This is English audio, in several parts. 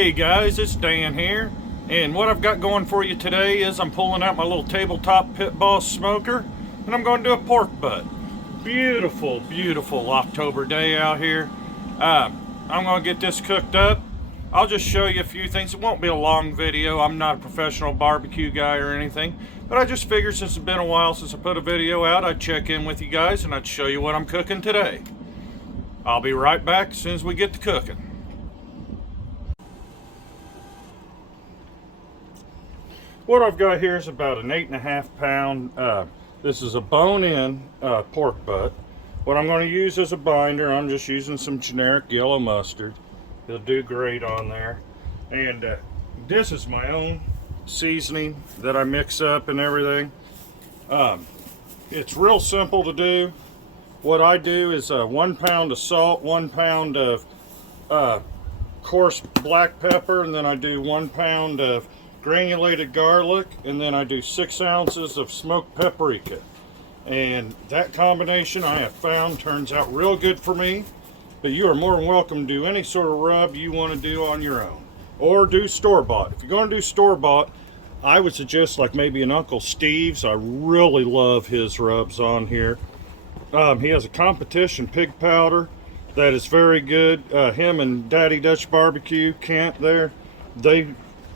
Hey guys, it's Dan here, and what I've got going for you today is I'm pulling out my little tabletop pit boss smoker, and I'm going to do a pork butt. Beautiful, beautiful October day out here. I'm going to get this cooked up. I'll just show you a few things. It won't be a long video. I'm not a professional barbecue guy or anything, but I just figured since it's been a while since I put a video out, I'd check in with you guys and I'd show you what I'm cooking today. I'll be right back as soon as we get to cooking. What I've got here is about an 8.5 pound, this is a bone-in pork butt. What I'm going to use as a binder, I'm just using some generic yellow mustard. It'll do great on there. And this is my own seasoning that I mix up and everything. It's real simple to do. What I do is 1 pound of salt, 1 pound of coarse black pepper, and then I do 1 pound of granulated garlic, and then I do 6 ounces of smoked paprika. And that combination I have found turns out real good for me. But you are more than welcome to do any sort of rub you want to do on your own, or do store-bought. If you're going to do store-bought, I would suggest like maybe an Uncle Steve's. I really love his rubs on here. He has a competition pig powder that is very good. Him and Daddy Dutch Barbecue, Kent there, they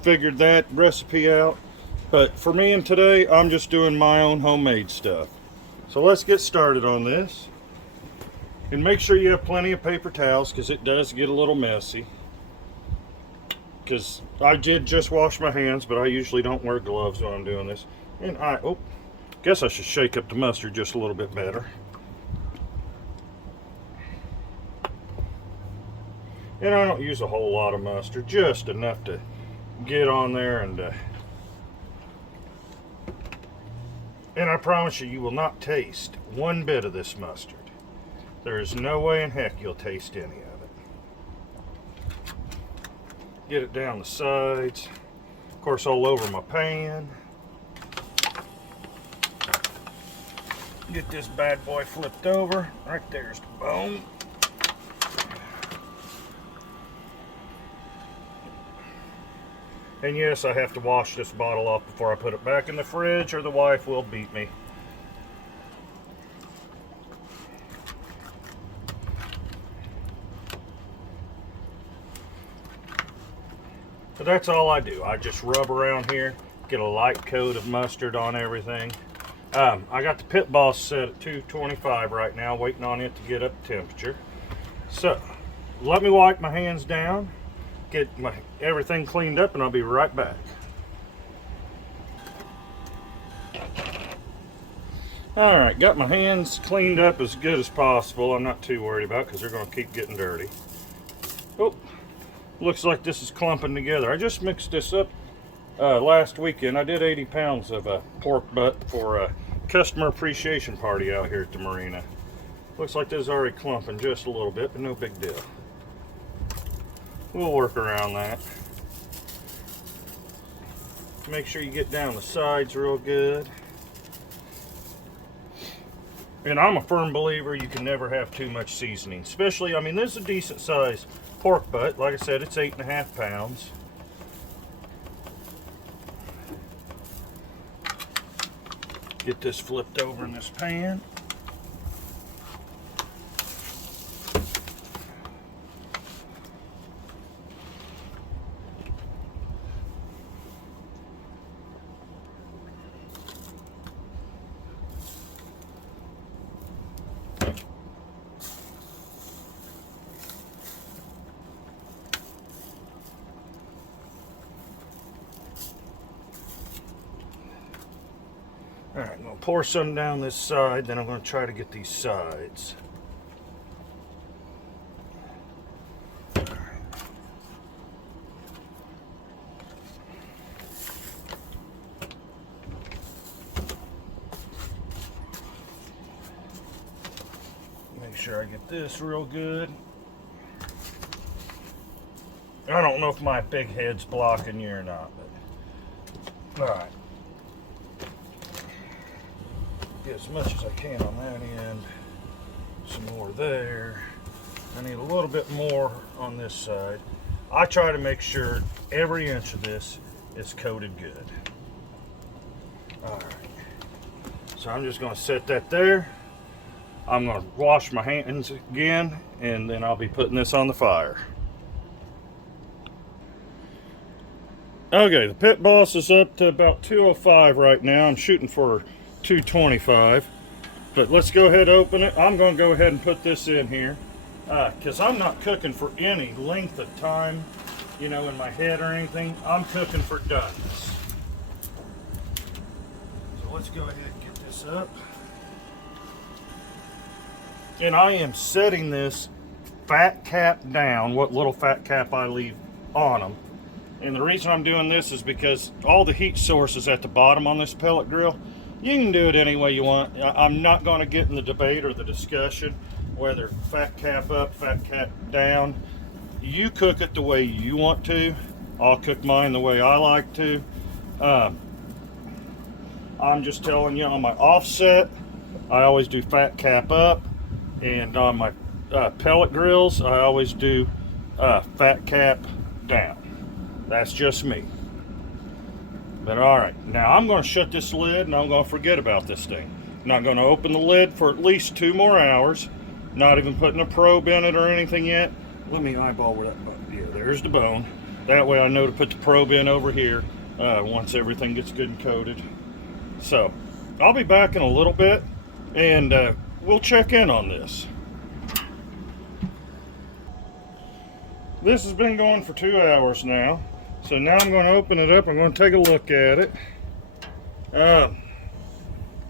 figured that recipe out. But for me and today, I'm just doing my own homemade stuff. So let's get started on this. And make sure you have plenty of paper towels, because it does get a little messy. Because I did just wash my hands, but I usually don't wear gloves when I'm doing this. And guess I should shake up the mustard just a little bit better. And I don't use a whole lot of mustard, just enough to get on there, and I promise you, you will not taste one bit of this mustard. There is no way in heck you'll taste any of it. Get it down the sides, of course all over my pan. Get this bad boy flipped over. Right there's the bone. And yes, I have to wash this bottle off before I put it back in the fridge, or the wife will beat me. But that's all I do. I just rub around here, get a light coat of mustard on everything. I got the pit boss set at 225 right now, waiting on it to get up to temperature. So, let me wipe my hands down, get everything cleaned up, and I'll be right back. Alright, got my hands cleaned up as good as possible. I'm not too worried about it because they're going to keep getting dirty. Oh, looks like this is clumping together. I just mixed this up last weekend. I did 80 pounds of pork butt for a customer appreciation party out here at the marina. Looks like this is already clumping just a little bit, but no big deal. We'll work around that. Make sure you get down the sides real good. And I'm a firm believer you can never have too much seasoning. Especially, I mean, this is a decent size pork butt. Like I said, it's 8.5 pounds. Get this flipped over in this pan. Alright, I'm going to pour some down this side, then I'm going to try to get these sides. Make sure I get this real good. I don't know if my big head's blocking you or not, but alright. Get as much as I can on that end. Some more there. I need a little bit more on this side. I try to make sure every inch of this is coated good. All right. So I'm just going to set that there. I'm going to wash my hands again, and then I'll be putting this on the fire. Okay, the pit boss is up to about 205 right now. I'm shooting for 225. But let's go ahead and open it. I'm going to go ahead and put this in here because I'm not cooking for any length of time, you know, in my head or anything. I'm cooking for doneness. So let's go ahead and get this up. And I am setting this fat cap down, what little fat cap I leave on them. And the reason I'm doing this is because all the heat source is at the bottom on this pellet grill. You can do it any way you want. I'm not going to get in the debate or the discussion whether fat cap up, fat cap down. You cook it the way you want to. I'll cook mine the way I like to. I'm just telling you, on my offset, I always do fat cap up. And on my pellet grills, I always do fat cap down. That's just me. But all right, now I'm going to shut this lid and I'm going to forget about this thing. I'm not going to open the lid for at least 2 more hours. Not even putting a probe in it or anything yet. Let me eyeball where that bone. Yeah, there's the bone. That way I know to put the probe in over here once everything gets good and coated. So I'll be back in a little bit and we'll check in on this. This has been going for 2 hours now. So now I'm going to open it up. I'm going to take a look at it.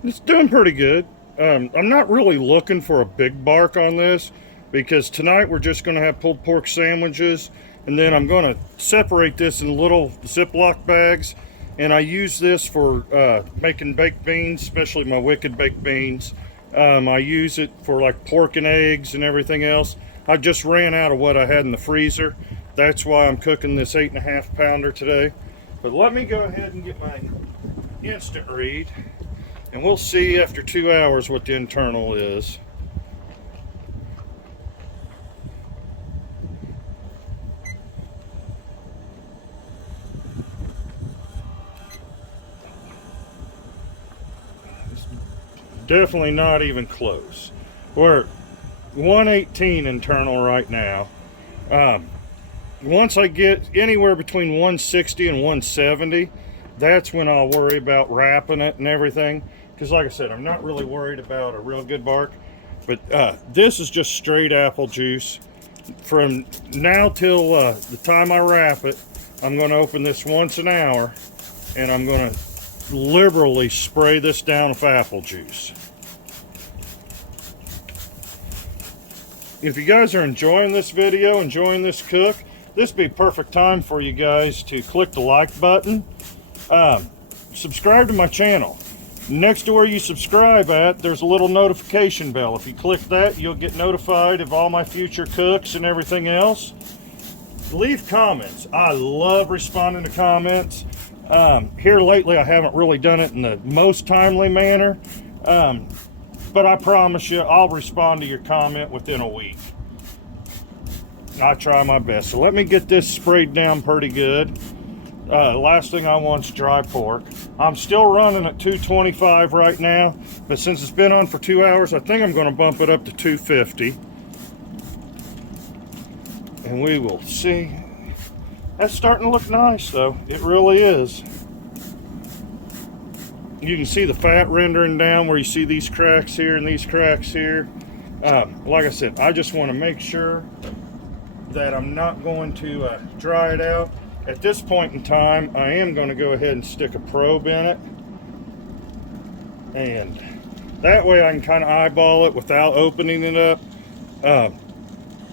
It's doing pretty good. I'm not really looking for a big bark on this because tonight we're just going to have pulled pork sandwiches, and then I'm going to separate this in little Ziploc bags, and I use this for making baked beans, especially my wicked baked beans. I use it for like pork and eggs and everything else. I just ran out of what I had in the freezer. That's why I'm cooking this 8.5 pounder today. But let me go ahead and get my instant read, and we'll see after 2 hours what the internal is. It's definitely not even close. We're at 118 internal right now. Once I get anywhere between 160 and 170, that's when I'll worry about wrapping it and everything. Because like I said, I'm not really worried about a real good bark. But this is just straight apple juice. From now till the time I wrap it, I'm going to open this once an hour. And I'm going to liberally spray this down with apple juice. If you guys are enjoying this video, enjoying this cook, this would be a perfect time for you guys to click the like button. Subscribe to my channel. Next to where you subscribe at, there's a little notification bell. If you click that, you'll get notified of all my future cooks and everything else. Leave comments. I love responding to comments. Here lately, I haven't really done it in the most timely manner. But I promise you, I'll respond to your comment within a week. I try my best. So let me get this sprayed down pretty good. Last thing I want is dry pork. I'm still running at 225 right now, but since it's been on for 2 hours, I think I'm going to bump it up to 250. And we will see. That's starting to look nice though. It really is. You can see the fat rendering down where you see these cracks here and these cracks here. Like I said, I just want to make sure that I'm not going to dry it out. At this point in time, I am going to go ahead and stick a probe in it. And that way I can kind of eyeball it without opening it up.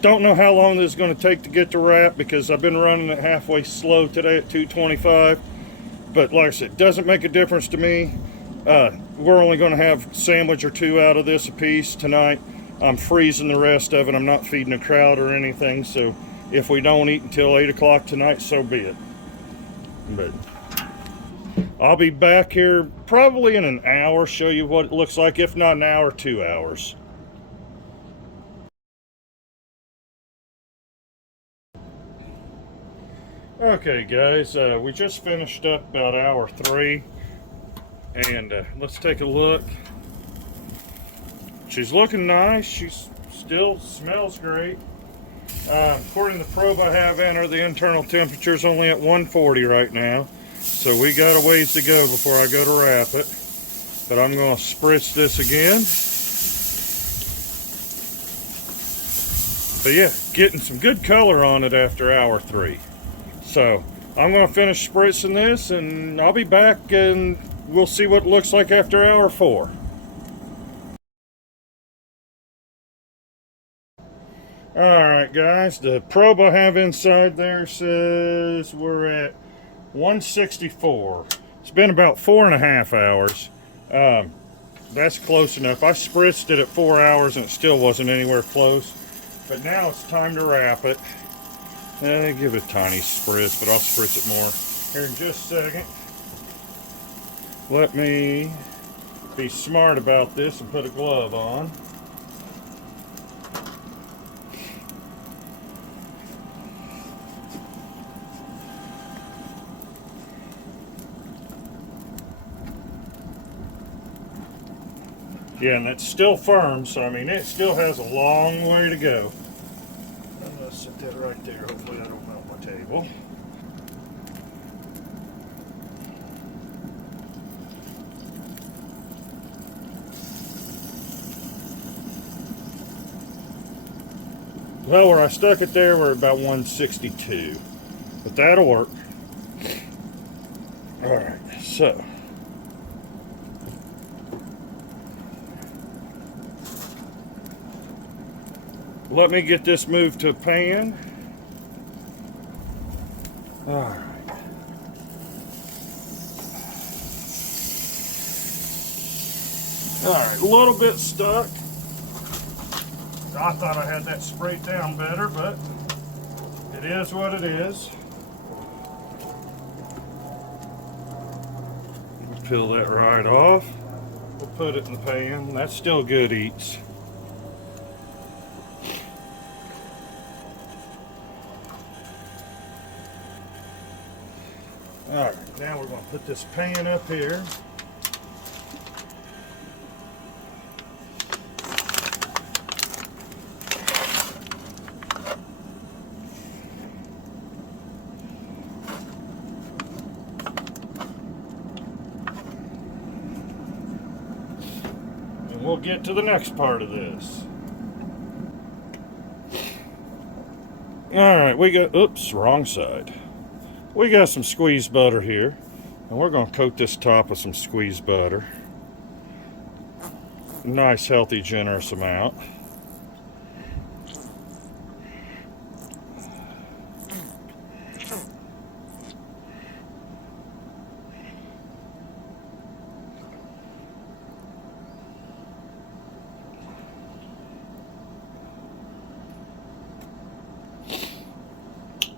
Don't know how long this is going to take to get to wrap because I've been running it halfway slow today at 225. But like I said, it doesn't make a difference to me. We're only going to have a sandwich or 2 out of this a piece tonight. I'm freezing the rest of it. I'm not feeding a crowd or anything. So if we don't eat until 8 o'clock tonight, so be it. But I'll be back here probably in an hour, show you what it looks like. If not an hour, 2 hours. Okay guys, we just finished up about hour 3, and let's take a look. She's looking nice. She still smells great. According to the probe I have in her, the internal temperature is only at 140 right now, so we got a ways to go before I go to wrap it. But I'm going to spritz this again. But yeah, getting some good color on it after hour 3. So I'm going to finish spritzing this, and I'll be back and we'll see what it looks like after hour 4. Alright guys, the probe I have inside there says we're at 164. It's been about 4.5 hours. That's close enough. I spritzed it at 4 hours and it still wasn't anywhere close. But now it's time to wrap it. Give it a tiny spritz, but I'll spritz it more here in just a second. Let me be smart about this and put a glove on. Yeah, and it's still firm, so I mean it still has a long way to go. I'm going to set that right there. Hopefully I don't melt my table. Well, where I stuck it there, we're about 162. But that'll work. Alright, so. Let me get this moved to a pan. Alright. Alright, a little bit stuck. I thought I had that sprayed down better, but it is what it is. We'll peel that right off. We'll put it in the pan. That's still good eats. Alright, now we're going to put this pan up here. And we'll get to the next part of this. Alright, we got, oops, wrong side. We got some squeezed butter here, and we're going to coat this top with some squeezed butter. Nice, healthy, generous amount.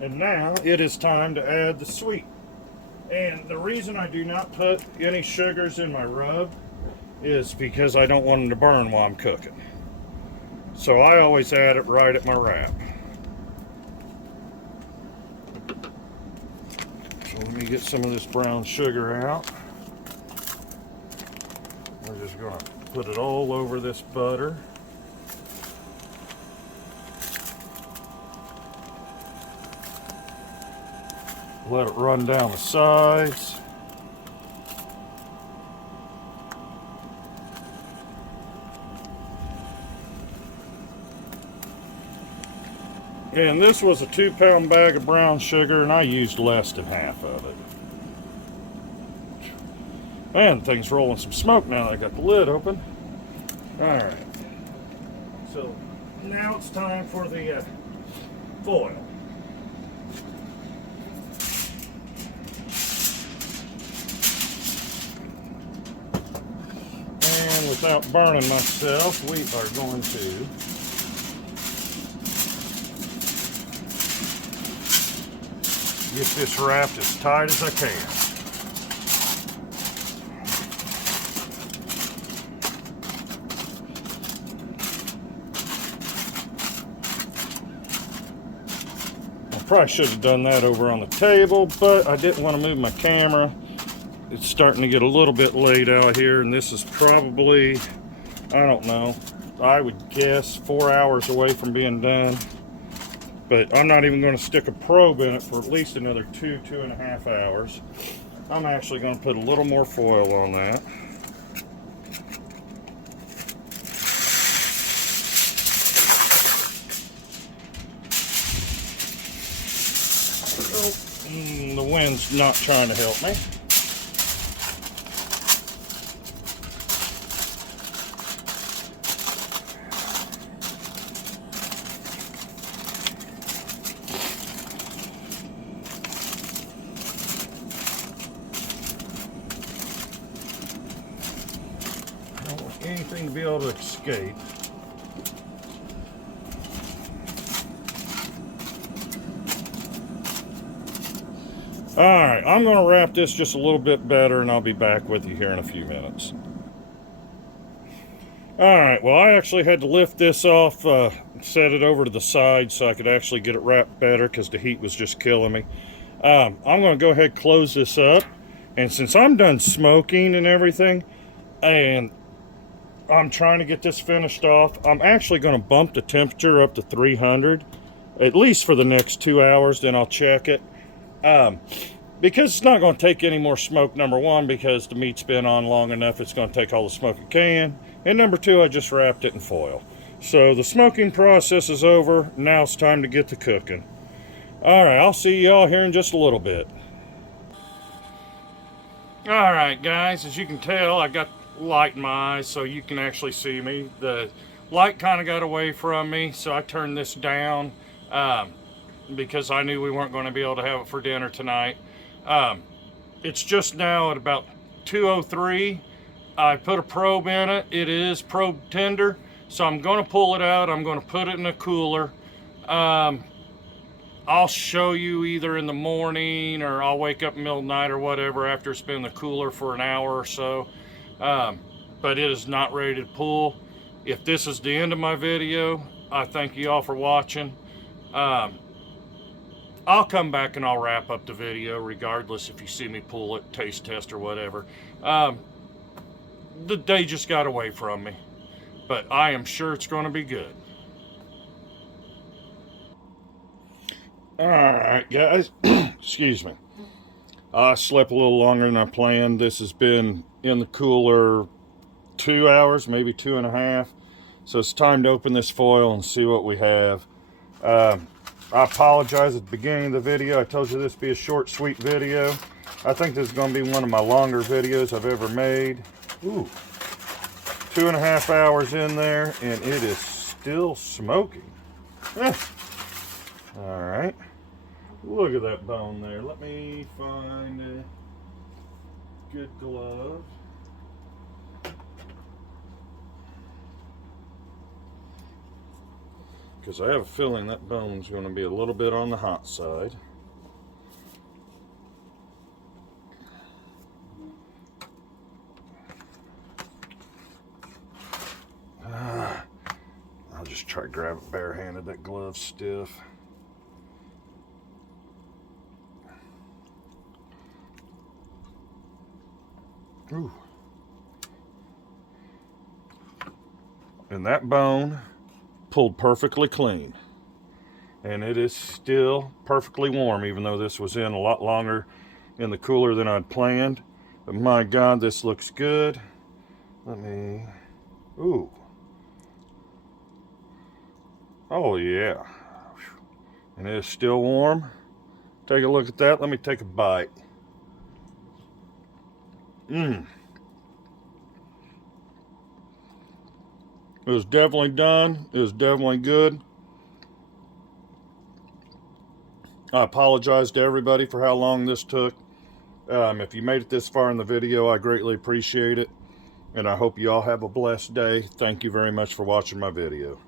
And now it is time to add the sweet. And the reason I do not put any sugars in my rub is because I don't want them to burn while I'm cooking. So I always add it right at my wrap. So let me get some of this brown sugar out. We're just going to put it all over this butter. Let it run down the sides. And this was a 2-pound bag of brown sugar, and I used less than half of it. Man, thing's rolling some smoke now that I got the lid open. Alright. So now it's time for the foil. Without burning myself, we are going to get this wrapped as tight as I can. Probably should have done that over on the table, but I didn't want to move my camera. It's starting to get a little bit late out here, and this is probably, I don't know, I would guess 4 hours away from being done. But I'm not even going to stick a probe in it for at least another 2.5 hours. I'm actually going to put a little more foil on that. The wind's not trying to help me. I don't want anything to be able to escape. Alright, I'm going to wrap this just a little bit better, and I'll be back with you here in a few minutes. Alright, well, I actually had to lift this off, set it over to the side so I could actually get it wrapped better because the heat was just killing me. I'm going to go ahead and close this up, and since I'm done smoking and everything, and I'm trying to get this finished off, I'm actually going to bump the temperature up to 300, at least for the next 2 hours, then I'll check it. Because it's not going to take any more smoke, number one, because the meat's been on long enough, it's going to take all the smoke it can. And number two, I just wrapped it in foil. So the smoking process is over. Now it's time to get to cooking. Alright, I'll see y'all here in just a little bit. Alright guys, as you can tell, I got light in my eyes so you can actually see me. The light kind of got away from me, so I turned this down. Because I knew we weren't going to be able to have it for dinner tonight. It's just now at about 2:03. I put a probe in it. It is probe tender, so I'm going to pull it out. I'm going to put it in a cooler. I'll show you either in the morning, or I'll wake up in the middle of the night or whatever after it's been in the cooler for an hour or so. But it is not ready to pull. If this is the end of my video, I thank you all for watching. I'll come back and I'll wrap up the video regardless if you see me pull it, taste test or whatever. The day just got away from me, but I am sure it's going to be good. Alright guys, excuse me. I slept a little longer than I planned. This has been in the cooler 2 hours, maybe 2.5. So it's time to open this foil and see what we have. I apologize at the beginning of the video. I told you this would be a short, sweet video. I think this is going to be one of my longer videos I've ever made. Ooh, 2.5 hours in there, and it is still smoking. All right. Look at that bone there. Let me find a good glove. Because I have a feeling that bone's going to be a little bit on the hot side. I'll just try to grab it barehanded. That glove's stiff. Ooh. And that bone pulled perfectly clean, and it is still perfectly warm, even though this was in a lot longer in the cooler than I'd planned. But my God, this looks good. Let me, ooh, oh yeah, and it is still warm. Take a look at that. Let me take a bite. It was definitely done. It was definitely good. I apologize to everybody for how long this took. If you made it this far in the video, I greatly appreciate it. And I hope you all have a blessed day. Thank you very much for watching my video.